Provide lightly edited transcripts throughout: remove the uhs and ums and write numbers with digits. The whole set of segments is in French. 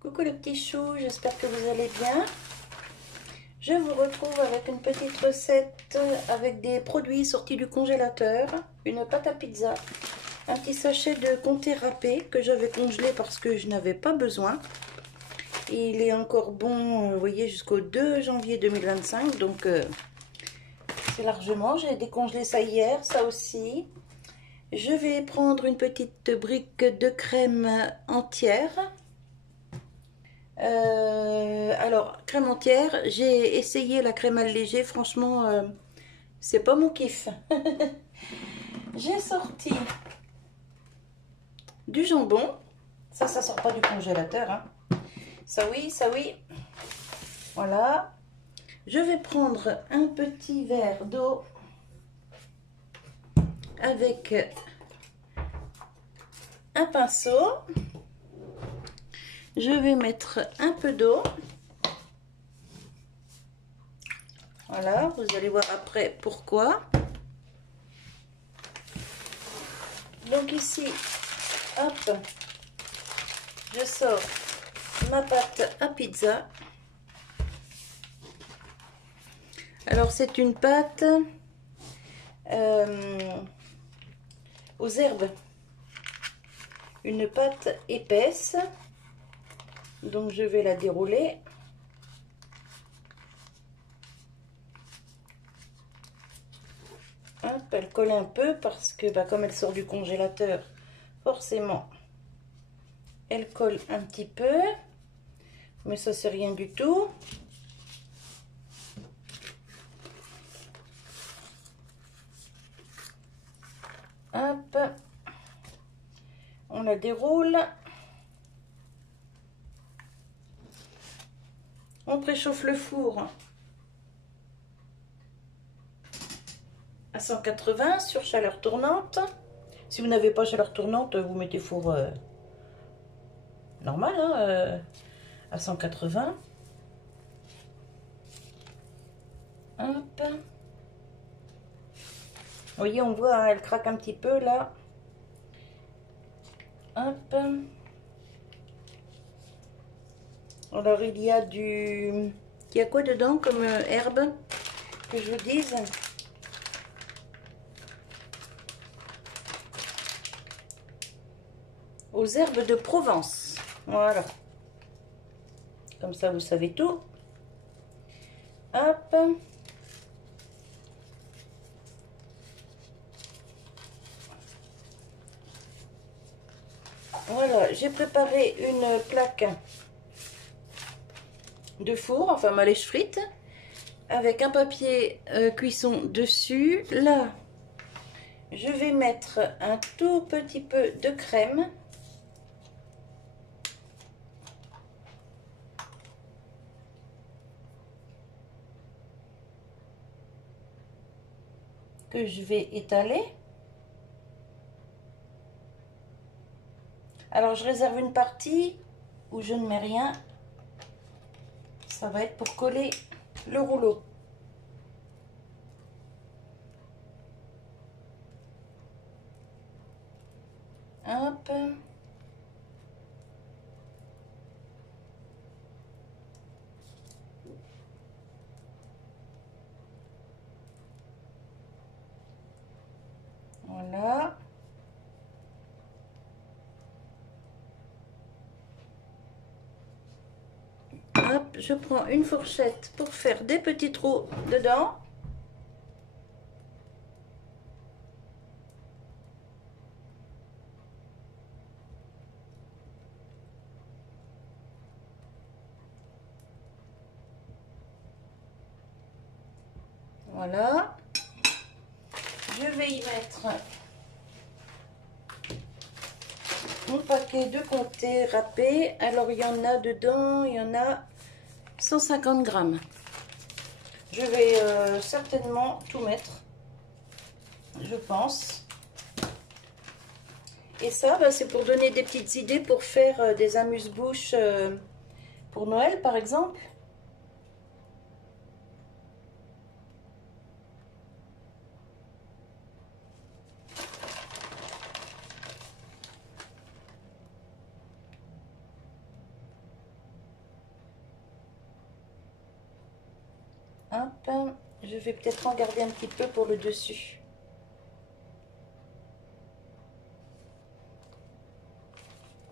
Coucou les petits choux, j'espère que vous allez bien. Je vous retrouve avec une petite recette avec des produits sortis du congélateur, une pâte à pizza, un petit sachet de comté râpé que j'avais congelé parce que je n'avais pas besoin. Il est encore bon, vous voyez, jusqu'au 2 janvier 2025, donc c'est largement. J'ai décongelé ça hier, ça aussi. Je vais prendre une petite brique de crème entière. Alors, crème entière, j'ai essayé la crème allégée, franchement, c'est pas mon kiff. J'ai sorti du jambon, ça sort pas du congélateur, hein. Ça oui, voilà. Je vais prendre un petit verre d'eau avec un pinceau. Je vais mettre un peu d'eau. Voilà, vous allez voir après pourquoi. Donc ici, hop, je sors ma pâte à pizza. Alors c'est une pâte aux herbes, une pâte épaisse. Donc je vais la dérouler. Hop, elle colle un peu parce que comme elle sort du congélateur, forcément elle colle un petit peu, mais ça c'est rien du tout. Hop, on la déroule. On préchauffe le four à 180 sur chaleur tournante. Si vous n'avez pas chaleur tournante, vous mettez four normal, hein, à 180. Hop. Vous voyez, on voit, hein, elle craque un petit peu là. Hop. Alors il y a du... Il y a quoi dedans comme herbe? Que je vous dise. Aux herbes de Provence. Voilà. Comme ça vous savez tout. Hop. Voilà, j'ai préparé une plaque de four, enfin ma lèche frite, avec un papier cuisson dessus. Là, je vais mettre un tout petit peu de crème. Que je vais étaler. Alors je réserve une partie où je ne mets rien. Ça va être pour coller le rouleau. Hop. Voilà. Hop, je prends une fourchette pour faire des petits trous dedans. Voilà. Je vais y mettre mon paquet de comté râpé. Alors il y en a dedans, il y en a 150 grammes. Je vais certainement tout mettre, je pense. Et ça, c'est pour donner des petites idées pour faire des amuse-bouches pour Noël, par exemple. Hop, je vais peut-être en garder un petit peu pour le dessus.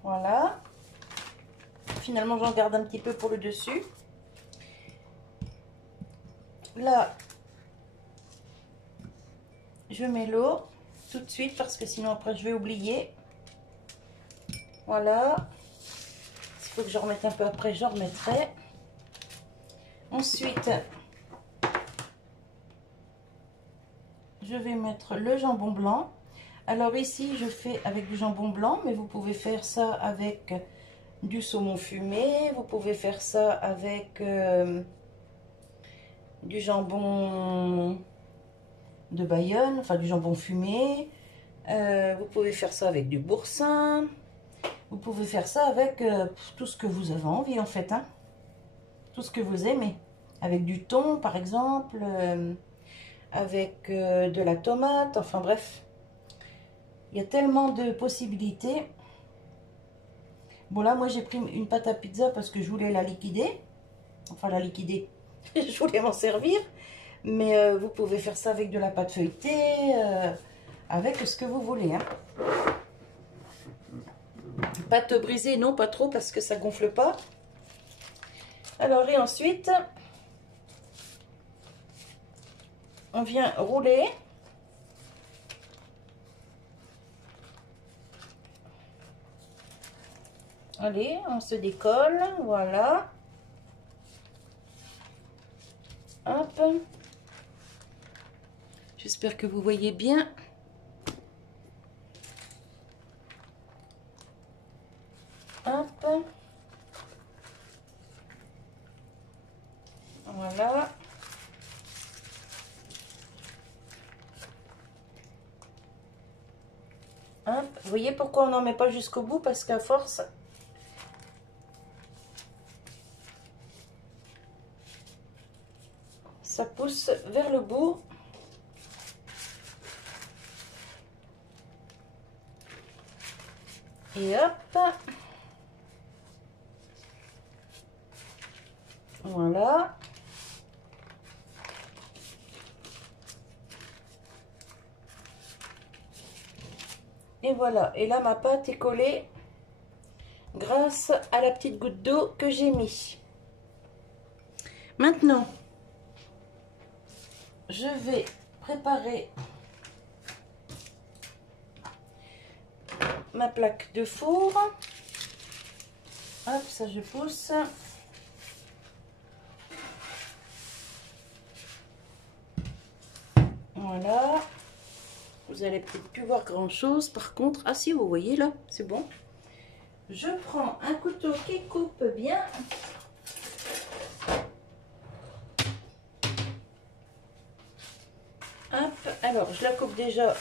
Voilà. Finalement, j'en garde un petit peu pour le dessus. Là, je mets l'eau tout de suite parce que sinon après je vais oublier. Voilà. S'il faut que je remette un peu après, je remettrai. Ensuite, je vais mettre le jambon blanc. Alors ici, je fais avec du jambon blanc, mais vous pouvez faire ça avec du saumon fumé. Vous pouvez faire ça avec du jambon de Bayonne, enfin du jambon fumé. Vous pouvez faire ça avec du boursin. Vous pouvez faire ça avec tout ce que vous avez envie en fait, hein. Tout ce que vous aimez. Avec du thon par exemple, avec de la tomate, enfin bref. Il y a tellement de possibilités. Bon là moi j'ai pris une pâte à pizza parce que je voulais la liquider. Enfin la liquider, je voulais m'en servir. Mais vous pouvez faire ça avec de la pâte feuilletée, avec ce que vous voulez, hein. Pâte brisée, non, pas trop parce que ça gonfle pas. Alors, et ensuite, on vient rouler. Allez, on se décolle, voilà. Hop. J'espère que vous voyez bien. Hop. Voilà. Hop. Vous voyez pourquoi on n'en met pas jusqu'au bout? Parce qu'à force, ça pousse vers le bout. Et hop. Voilà. Et voilà. Et là, ma pâte est collée grâce à la petite goutte d'eau que j'ai mis. Maintenant, je vais préparer ma plaque de four. Hop, ça je pousse. Voilà. Vous allez peut-être plus voir grand chose. Par contre, ah si, vous voyez là, c'est bon. Je prends un couteau qui coupe bien. Hop, alors je la coupe déjà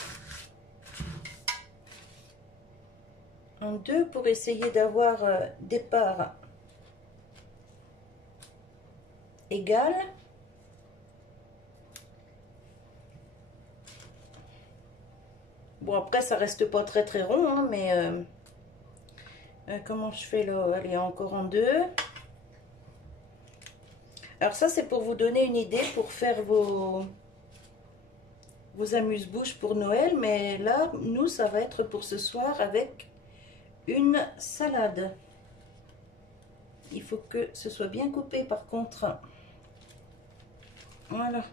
en deux pour essayer d'avoir des parts égales. Bon, après ça reste pas très très rond, hein, mais comment je fais là? Allez, encore en deux. Alors ça c'est pour vous donner une idée pour faire vos amuse-bouches pour Noël, mais là nous ça va être pour ce soir avec une salade. Il faut que ce soit bien coupé par contre. Voilà.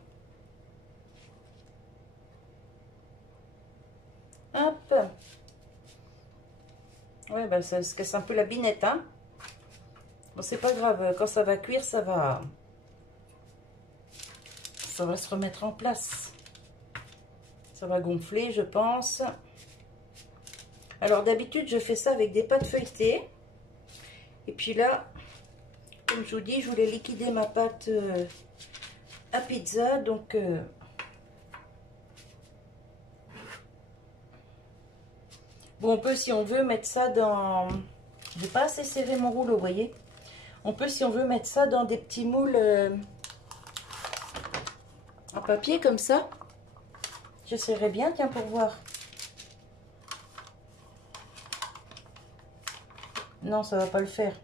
Hop. Ouais, ben ça se casse un peu la binette, hein. Bon, c'est pas grave, quand ça va cuire, ça va se remettre en place. Ça va gonfler, je pense. Alors d'habitude, je fais ça avec des pâtes feuilletées. Et puis là, comme je vous dis, je voulais liquider ma pâte à pizza, donc bon, on peut, si on veut, mettre ça dans... J'ai pas assez serré mon rouleau, vous voyez. On peut, si on veut, mettre ça dans des petits moules en papier, comme ça. J'essaierai bien, tiens, pour voir. Non, ça va pas le faire.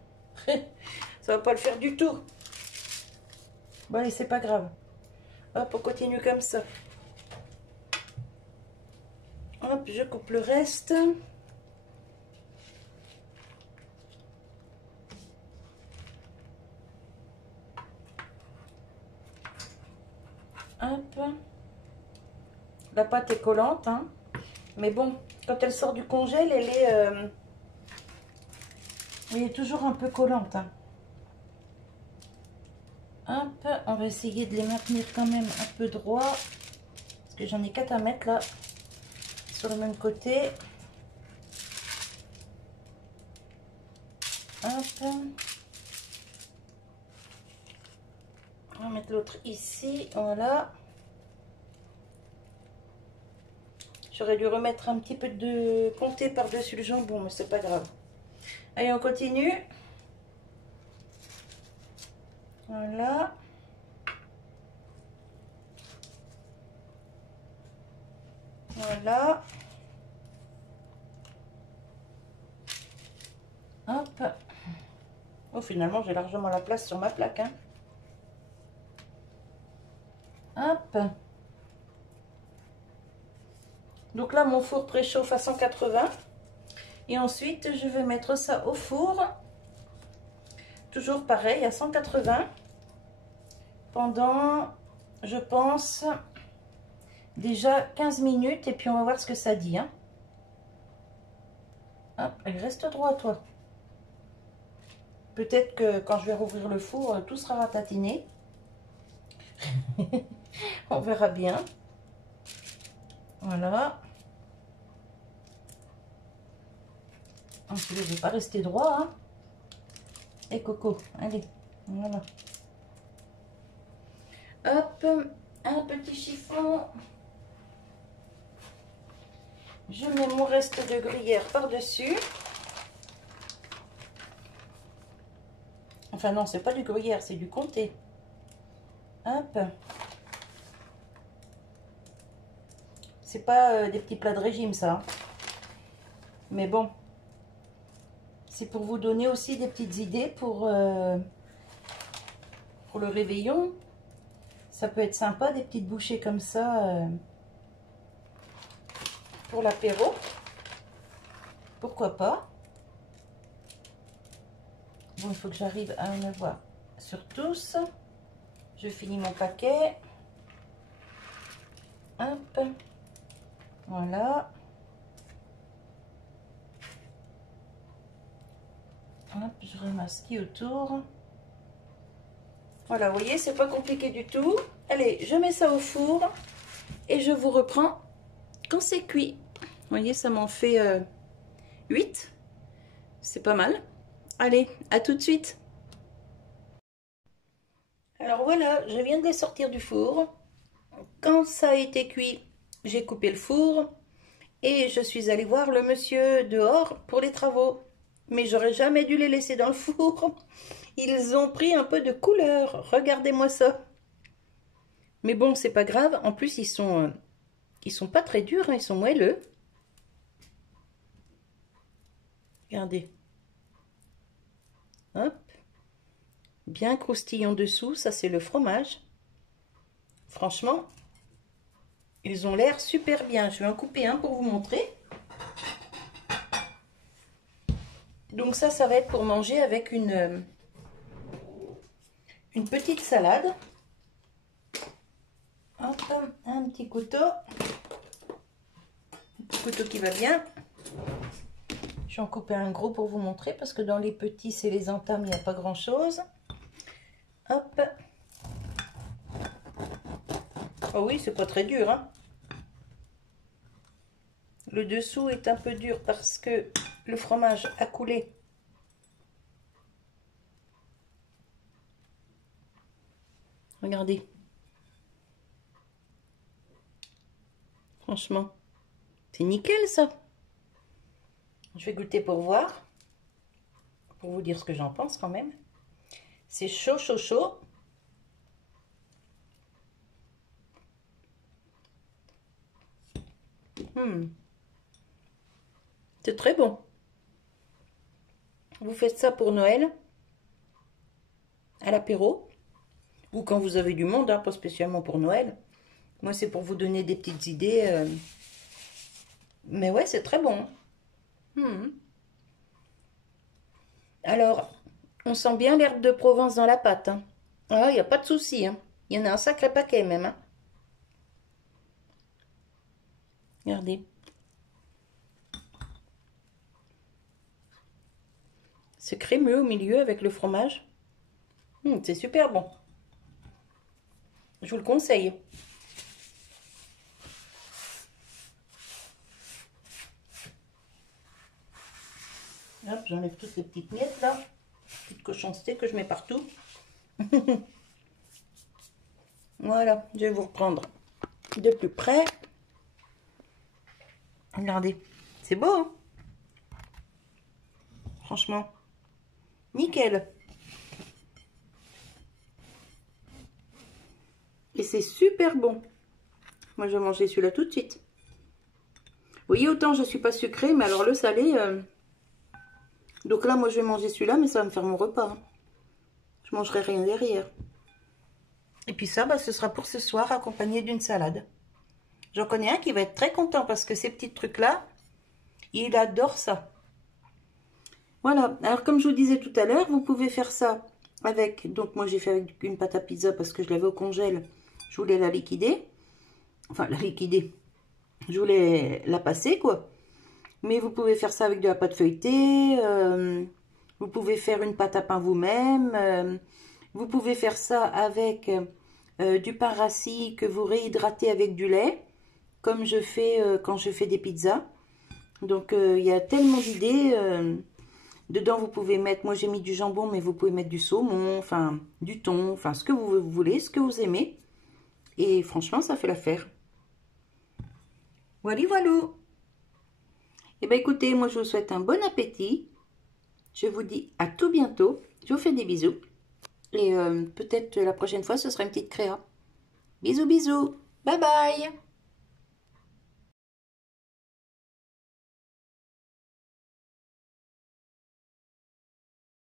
Ça va pas le faire du tout. Bon, allez, c'est pas grave. Hop, on continue comme ça. Hop, je coupe le reste. Hop. La pâte est collante, hein. Mais bon, quand elle sort du congèle, elle est toujours un peu collante, hein. Hop, on va essayer de les maintenir quand même un peu droit. Parce que j'en ai 4 à mettre là, sur le même côté. Hop. On va mettre l'autre ici, voilà. J'aurais dû remettre un petit peu de comté par-dessus le jambon, mais c'est pas grave. Allez, on continue. Voilà. Voilà. Hop. Oh, finalement, j'ai largement la place sur ma plaque, hein. Hop. Donc là, mon four préchauffe à 180. Et ensuite, je vais mettre ça au four. Toujours pareil, à 180. Pendant, je pense, déjà 15 minutes. Et puis, on va voir ce que ça dit, hein. Hop, elle reste droit, toi. Peut-être que quand je vais rouvrir le four, tout sera ratatiné. On verra bien. Voilà. Je ne vais pas rester droit, hein. Et Coco, allez, voilà. Hop, un petit chiffon. Je mets mon reste de gruyère par-dessus. Enfin non, c'est pas du gruyère, c'est du comté. Hop. C'est pas des petits plats de régime, ça. Mais bon. C'est pour vous donner aussi des petites idées pour le réveillon. Ça peut être sympa, des petites bouchées comme ça pour l'apéro. Pourquoi pas? Bon, il faut que j'arrive à en avoir sur tous. Je finis mon paquet. Hop. Voilà. Hop, je ramasse qui autour. Voilà, vous voyez, c'est pas compliqué du tout. Allez, je mets ça au four et je vous reprends quand c'est cuit. Vous voyez, ça m'en fait 8. C'est pas mal. Allez, à tout de suite. Alors voilà, je viens de les sortir du four. Quand ça a été cuit, j'ai coupé le four et je suis allée voir le monsieur dehors pour les travaux. Mais j'aurais jamais dû les laisser dans le four. Ils ont pris un peu de couleur. Regardez-moi ça. Mais bon, c'est pas grave. En plus, ils sont pas très durs, hein. Ils sont moelleux. Regardez. Hop. Bien croustillant dessous. Ça, c'est le fromage. Franchement, ils ont l'air super bien. Je vais en couper un pour vous montrer. Donc ça va être pour manger avec une petite salade. Hop, un petit couteau. Un petit couteau qui va bien. Je vais en couper un gros pour vous montrer parce que dans les petits, c'est les entames, il n'y a pas grand chose. Hop. Oh oui, c'est pas très dur, hein. Le dessous est un peu dur parce que le fromage a coulé. Regardez. Franchement, c'est nickel ça. Je vais goûter pour voir. Pour vous dire ce que j'en pense quand même. C'est chaud, chaud, chaud. C'est très bon. Vous faites ça pour Noël, à l'apéro, Ou quand vous avez du monde, hein, pas spécialement pour Noël. Moi, c'est pour vous donner des petites idées. Mais ouais, c'est très bon. Mhm. Alors, on sent bien l'herbe de Provence dans la pâte. Hein. Ah, il n'y a pas de souci. Hein. Il y en a un sacré paquet même. Hein. Regardez. C'est crémeux au milieu avec le fromage. C'est super bon. Je vous le conseille. Hop, j'enlève toutes ces petites miettes là. Petites cochoncetés que je mets partout. Voilà, je vais vous reprendre de plus près. Regardez, c'est beau, hein? Franchement, nickel. Et c'est super bon. Moi, je vais manger celui-là tout de suite. Vous voyez, autant je suis pas sucrée, mais alors le salé... Donc là, moi, je vais manger celui-là, mais ça va me faire mon repas. Hein. Je mangerai rien derrière. Et puis ça, bah, ce sera pour ce soir, accompagné d'une salade. J'en connais un qui va être très content parce que ces petits trucs-là, il adore ça. Voilà. Alors, comme je vous disais tout à l'heure, vous pouvez faire ça avec... Donc, moi, j'ai fait avec une pâte à pizza parce que je l'avais au congèle. Je voulais la liquider. Enfin, la liquider. Je voulais la passer, quoi. Mais vous pouvez faire ça avec de la pâte feuilletée. Vous pouvez faire une pâte à pain vous-même. Vous pouvez faire ça avec du pain rassis que vous réhydratez avec du lait. Comme je fais quand je fais des pizzas. Donc, il y a tellement d'idées. Dedans, vous pouvez mettre... Moi, j'ai mis du jambon, mais vous pouvez mettre du saumon, enfin, du thon, enfin, ce que vous voulez, ce que vous aimez. Et franchement, ça fait l'affaire. Voilà, voilà. Eh bien, écoutez, moi, je vous souhaite un bon appétit. Je vous dis à tout bientôt. Je vous fais des bisous. Et peut-être la prochaine fois, ce sera une petite créa. Bisous, bisous. Bye bye.